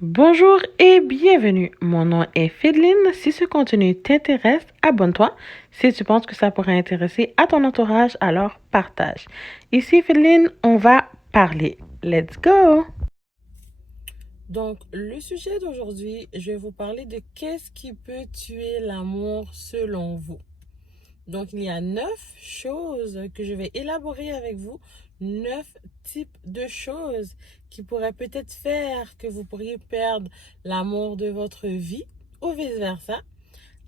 Bonjour et bienvenue. Mon nom est Fédeline. Si ce contenu t'intéresse, abonne-toi. Si tu penses que ça pourrait intéresser à ton entourage, alors partage. Ici Fédeline, on va parler. Let's go! Donc, le sujet d'aujourd'hui, je vais vous parler de qu'est-ce qui peut tuer l'amour selon vous. Donc, il y a 9 choses que je vais élaborer avec vous, 9 types de choses qui pourraient peut-être faire que vous pourriez perdre l'amour de votre vie ou vice-versa.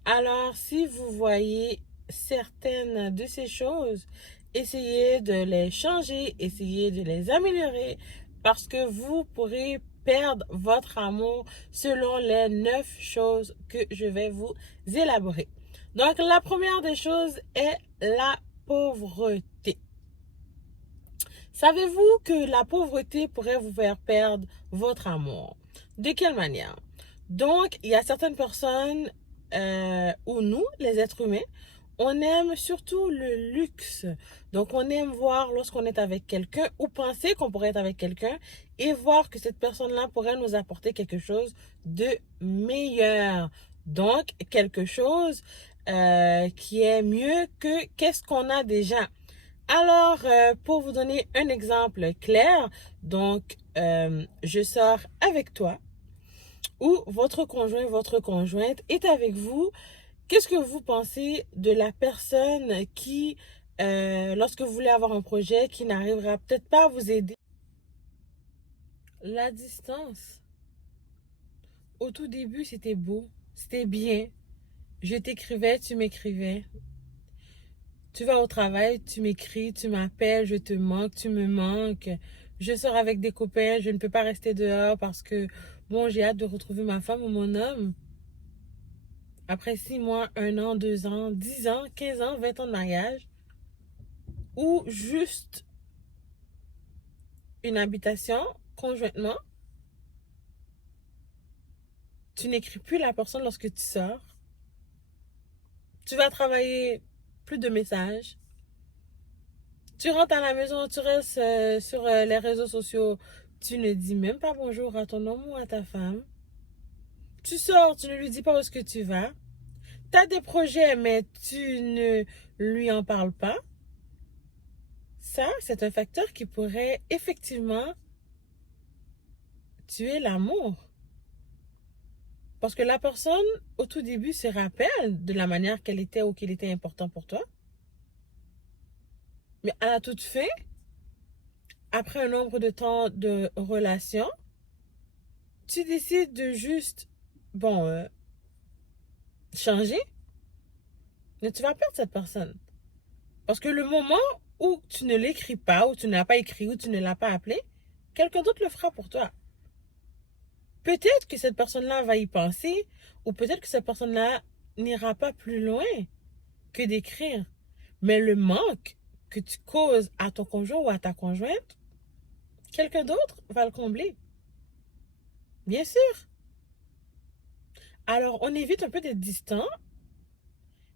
Alors, si vous voyez certaines de ces choses, essayez de les changer, essayez de les améliorer parce que vous pourrez perdre votre amour selon les 9 choses que je vais vous élaborer. Donc, la première des choses est la pauvreté. Savez-vous que la pauvreté pourrait vous faire perdre votre amour? De quelle manière? Donc, il y a certaines personnes, ou nous, les êtres humains, on aime surtout le luxe. Donc, on aime voir lorsqu'on est avec quelqu'un ou penser qu'on pourrait être avec quelqu'un et voir que cette personne-là pourrait nous apporter quelque chose de meilleur. Donc, quelque chose qui est mieux que qu'est-ce qu'on a déjà. Alors, pour vous donner un exemple clair, donc, je sors avec toi ou votre conjoint, votre conjointe est avec vous. Qu'est-ce que vous pensez de la personne qui, lorsque vous voulez avoir un projet, qui n'arrivera peut-être pas à vous aider? La distance. Au tout début, c'était beau, c'était bien. Je t'écrivais, tu m'écrivais. Tu vas au travail, tu m'écris, tu m'appelles, je te manque, tu me manques. Je sors avec des copains, je ne peux pas rester dehors parce que, bon, j'ai hâte de retrouver ma femme ou mon homme. Après 6 mois, 1 an, 2 ans, 10 ans, 15 ans, 20 ans de mariage, ou juste une habitation conjointement, tu n'écris plus la personne lorsque tu sors. Tu vas travailler, plus de messages. Tu rentres à la maison, tu restes sur les réseaux sociaux, tu ne dis même pas bonjour à ton homme ou à ta femme. Tu sors, tu ne lui dis pas où est-ce que tu vas. Tu as des projets, mais tu ne lui en parles pas. Ça, c'est un facteur qui pourrait effectivement tuer l'amour. Parce que la personne, au tout début, se rappelle de la manière qu'elle était ou qu'il était important pour toi. Mais à la toute fin, après un nombre de temps de relation, tu décides de juste, bon, changer, mais tu vas perdre cette personne. Parce que le moment où tu ne l'écris pas, ou tu ne l'as pas écrit, ou tu ne l'as pas appelé, quelqu'un d'autre le fera pour toi. Peut-être que cette personne-là va y penser, ou peut-être que cette personne-là n'ira pas plus loin que d'écrire. Mais le manque que tu causes à ton conjoint ou à ta conjointe, quelqu'un d'autre va le combler. Bien sûr. Alors, on évite un peu d'être distant.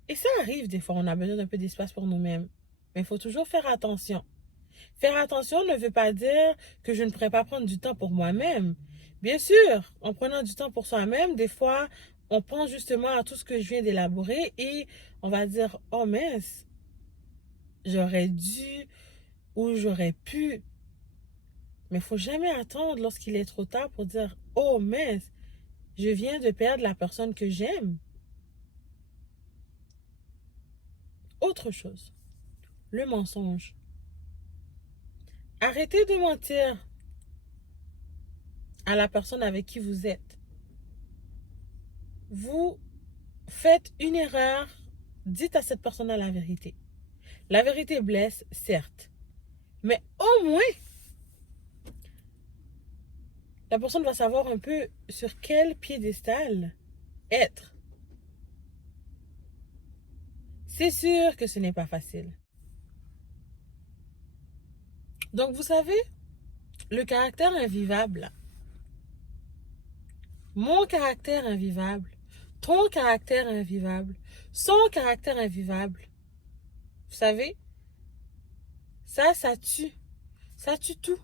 Et ça arrive des fois, on a besoin d'un peu d'espace pour nous-mêmes. Mais il faut toujours faire attention. Faire attention ne veut pas dire que je ne pourrais pas prendre du temps pour moi-même. Bien sûr, en prenant du temps pour soi-même, des fois, on pense justement à tout ce que je viens d'élaborer et on va dire, oh mince, j'aurais dû ou j'aurais pu. Mais il ne faut jamais attendre lorsqu'il est trop tard pour dire, oh mince, je viens de perdre la personne que j'aime. Autre chose, le mensonge. Arrêtez de mentir à la personne avec qui vous êtes. Vous faites une erreur, dites à cette personne la vérité. La vérité blesse, certes, mais au moins, la personne va savoir un peu sur quel piédestal être. C'est sûr que ce n'est pas facile. Donc, vous savez, le caractère invivable, mon caractère invivable, ton caractère invivable, son caractère invivable, vous savez, ça tue. Ça tue tout.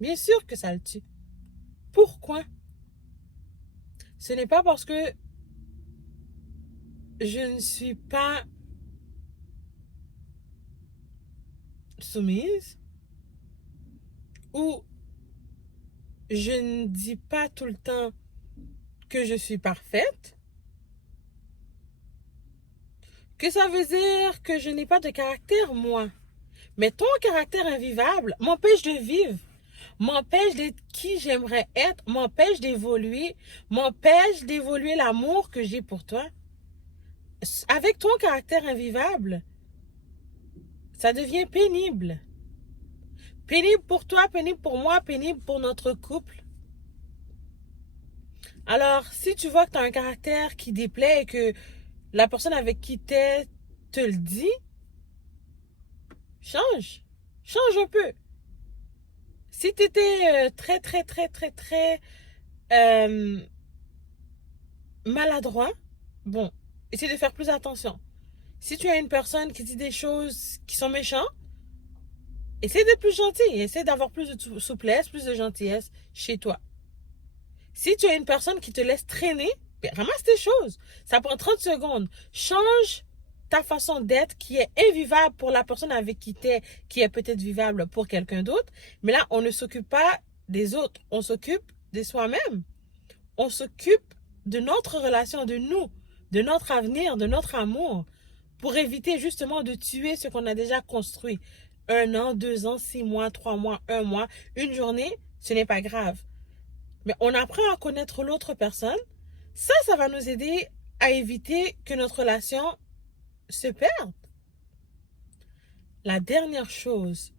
Bien sûr que ça le tue. Pourquoi? ce n'est pas parce que je ne suis pas soumise ou je ne dis pas tout le temps que je suis parfaite que ça veut dire que je n'ai pas de caractère, moi. Mais ton caractère invivable m'empêche de vivre, m'empêche d'être qui j'aimerais être, m'empêche d'évoluer l'amour que j'ai pour toi. Avec ton caractère invivable, ça devient pénible. Pénible pour toi, pénible pour moi, pénible pour notre couple. Alors, si tu vois que tu as un caractère qui déplaît et que la personne avec qui tu es te le dit, change. Change un peu. Si tu étais très euh, maladroit, bon, essaie de faire plus attention. Si tu as une personne qui dit des choses qui sont méchantes, essaie d'être plus gentil. Essaie d'avoir plus de souplesse, plus de gentillesse chez toi. Si tu as une personne qui te laisse traîner, ben, ramasse tes choses. Ça prend 30 secondes. Change ta façon d'être qui est invivable pour la personne avec qui tu es, qui est peut-être vivable pour quelqu'un d'autre. Mais là, on ne s'occupe pas des autres. On s'occupe de soi-même. On s'occupe de notre relation, de nous, de notre avenir, de notre amour, pour éviter justement de tuer ce qu'on a déjà construit. 1 an, 2 ans, 6 mois, 3 mois, 1 mois, une journée, ce n'est pas grave. Mais on apprend à connaître l'autre personne. Ça va nous aider à éviter que notre relation se perde. La dernière chose,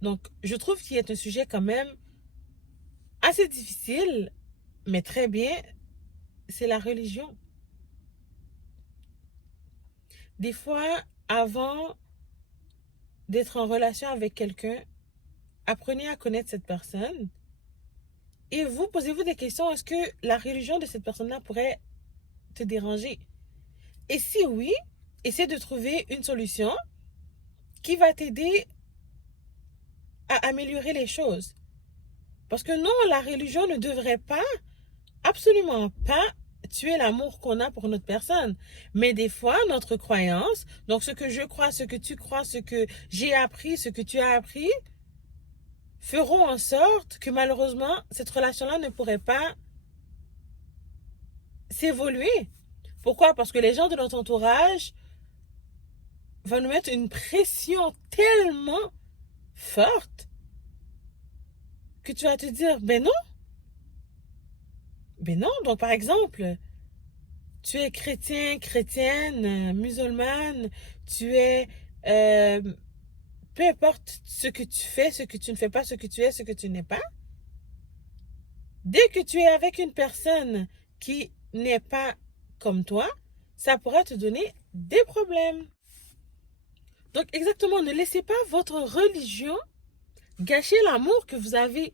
donc je trouve qu'il est un sujet quand même assez difficile, mais très bien, c'est la religion. Des fois, avant d'être en relation avec quelqu'un, apprenez à connaître cette personne et vous posez-vous des questions. Est-ce que la religion de cette personne-là pourrait te déranger? Et si oui, essaie de trouver une solution qui va t'aider à améliorer les choses. Parce que non, la religion ne devrait pas, absolument pas, tuer l'amour qu'on a pour notre personne. Mais des fois, notre croyance, donc ce que je crois, ce que tu crois, ce que j'ai appris, ce que tu as appris, feront en sorte que malheureusement, cette relation-là ne pourrait pas s'évoluer. Pourquoi? Parce que les gens de notre entourage vont nous mettre une pression tellement forte que tu vas te dire, ben non. Ben non. Donc, par exemple, tu es chrétien, chrétienne, musulmane, tu es... euh, peu importe ce que tu fais, ce que tu ne fais pas, ce que tu es, ce que tu n'es pas. Dès que tu es avec une personne qui n'est pas comme toi, ça pourra te donner des problèmes. Donc, exactement, ne laissez pas votre religion gâcher l'amour que vous avez.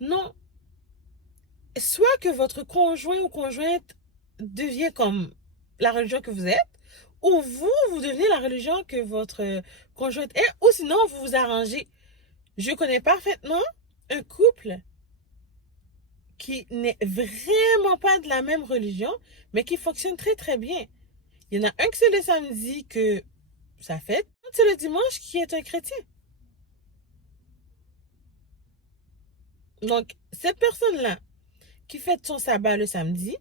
Non. Soit que votre conjoint ou conjointe devient comme la religion que vous êtes, ou vous devenez la religion que votre conjointe est, ou sinon vous vous arrangez. Je connais parfaitement un couple qui n'est vraiment pas de la même religion, mais qui fonctionne très bien. Il y en a un que c'est le samedi que ça fête, l'autre c'est le dimanche qui est un chrétien. Donc, cette personne-là qui fête son sabbat le samedi,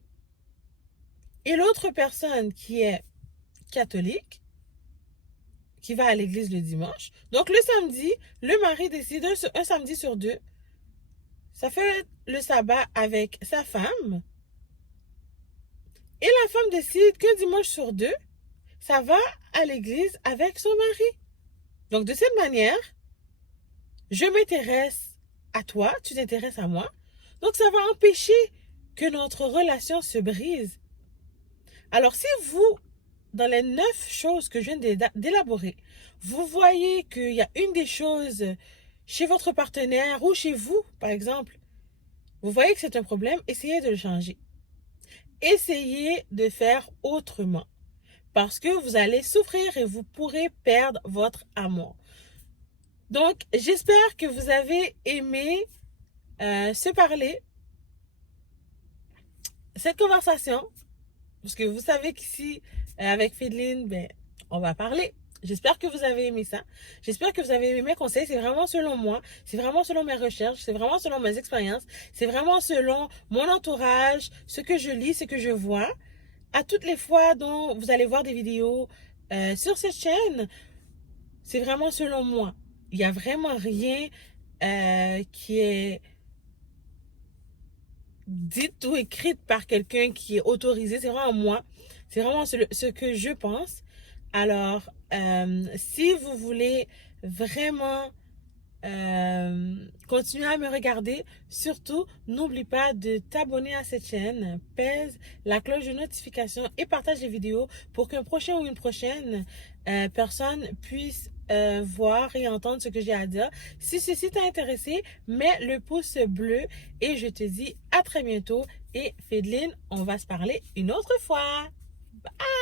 et l'autre personne qui est catholique, qui va à l'église le dimanche. Donc, le samedi, le mari décide un samedi sur deux, ça fait le sabbat avec sa femme. Et la femme décide qu'un dimanche sur deux, ça va à l'église avec son mari. Donc, de cette manière, je m'intéresse à toi, tu t'intéresses à moi. Donc, ça va empêcher que notre relation se brise. Alors, si vous, dans les 9 choses que je viens d'élaborer, vous voyez qu'il y a une des choses chez votre partenaire ou chez vous, par exemple, vous voyez que c'est un problème, essayez de le changer. Essayez de faire autrement. Parce que vous allez souffrir et vous pourrez perdre votre amour. Donc, j'espère que vous avez aimé se parler. cette conversation, parce que vous savez qu'ici, avec Fedeline, ben, on va parler. J'espère que vous avez aimé ça. J'espère que vous avez aimé mes conseils. C'est vraiment selon moi. C'est vraiment selon mes recherches. C'est vraiment selon mes expériences. C'est vraiment selon mon entourage, ce que je lis, ce que je vois. À toutes les fois dont vous allez voir des vidéos sur cette chaîne, c'est vraiment selon moi. Il n'y a vraiment rien qui est dite ou écrite par quelqu'un qui est autorisé. C'est vraiment moi. C'est vraiment ce que je pense. Alors, si vous voulez vraiment continuer à me regarder, surtout, n'oublie pas de t'abonner à cette chaîne, pèse la cloche de notification et partage les vidéos pour qu'un prochain ou une prochaine personne puisse voir et entendre ce que j'ai à dire. Si ceci t'a intéressé, mets le pouce bleu et je te dis à très bientôt. Et Fedeline, on va se parler une autre fois. Bye!